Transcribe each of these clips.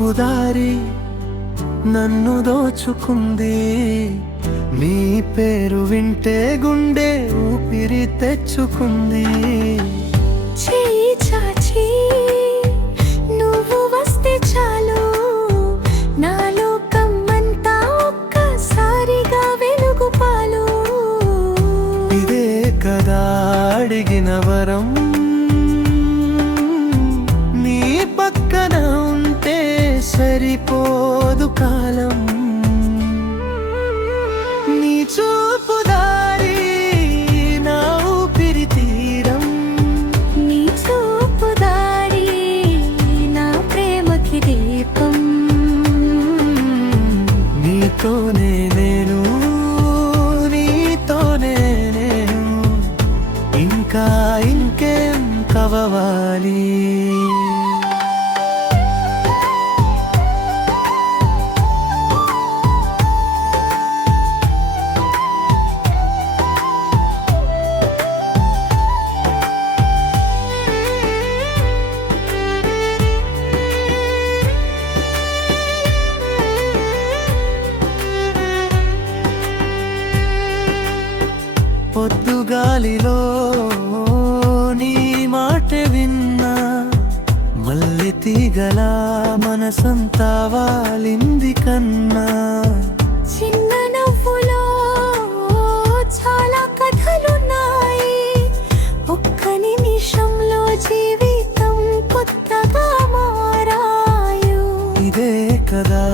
చూపుదారి నన్ను దోచుకుంది, నీ పేరు వింటే గుండె ఊపిరి తెచ్చుకుంది. చేయి చాచి నువ్వు వస్తే చాలు, నా లోకం అంతా ఒక్కసారిగా వెలుగు పాలు. ఇదే కదా అడిగిన వరం, నీ పక్కన ఉంటే సరిపోదు కాలం. నీ చూపు దారి నా ఊపిరి తీరం, నీ చూపు దారి నా ప్రేమకి దీపం. నీతోనే నేను, నీతోనే నేను, ఇంకా ఇంకేం కావాలి. పొద్దుగాలిలో నీ మాట విన్నా, మల్లె తీగల మనసంతా వాలింది కన్నా. చిన్న నవ్వులో చాలా కథలున్నాయి, ఒక్క నిమిషంలో జీవితం కొత్తగా మారాయు. ఇదే కదా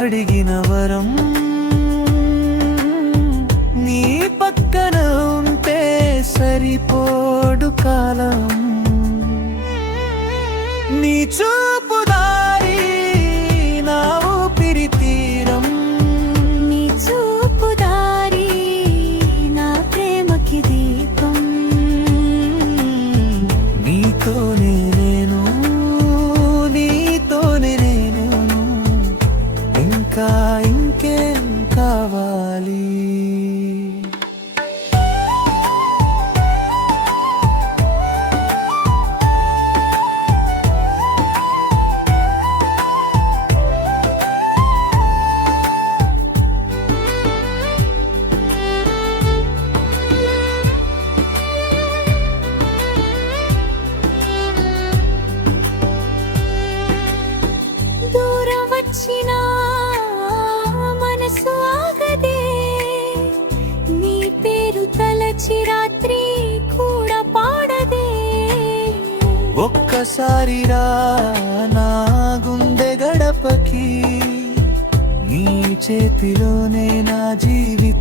అడిగిన వరం, నీ పక్కన ఉంటే సరిపోడు కాలం. నీ చూపు దారి నా ఊపిరి తీరం, నీ చూపు దారి నా ప్రేమకి దీపం. నీతోనే నేను, నీతోనే నేను, ఇంకా ఇంకేం కావాలి. దూరం వచ్చినా మనసు ఆగదే, నీ పేరు తలచి రాత్రి కూడా పాడదే. ఒక్కసారి రా నా గుండె గడపకి, నీ చేతిలోనే నా జీవితం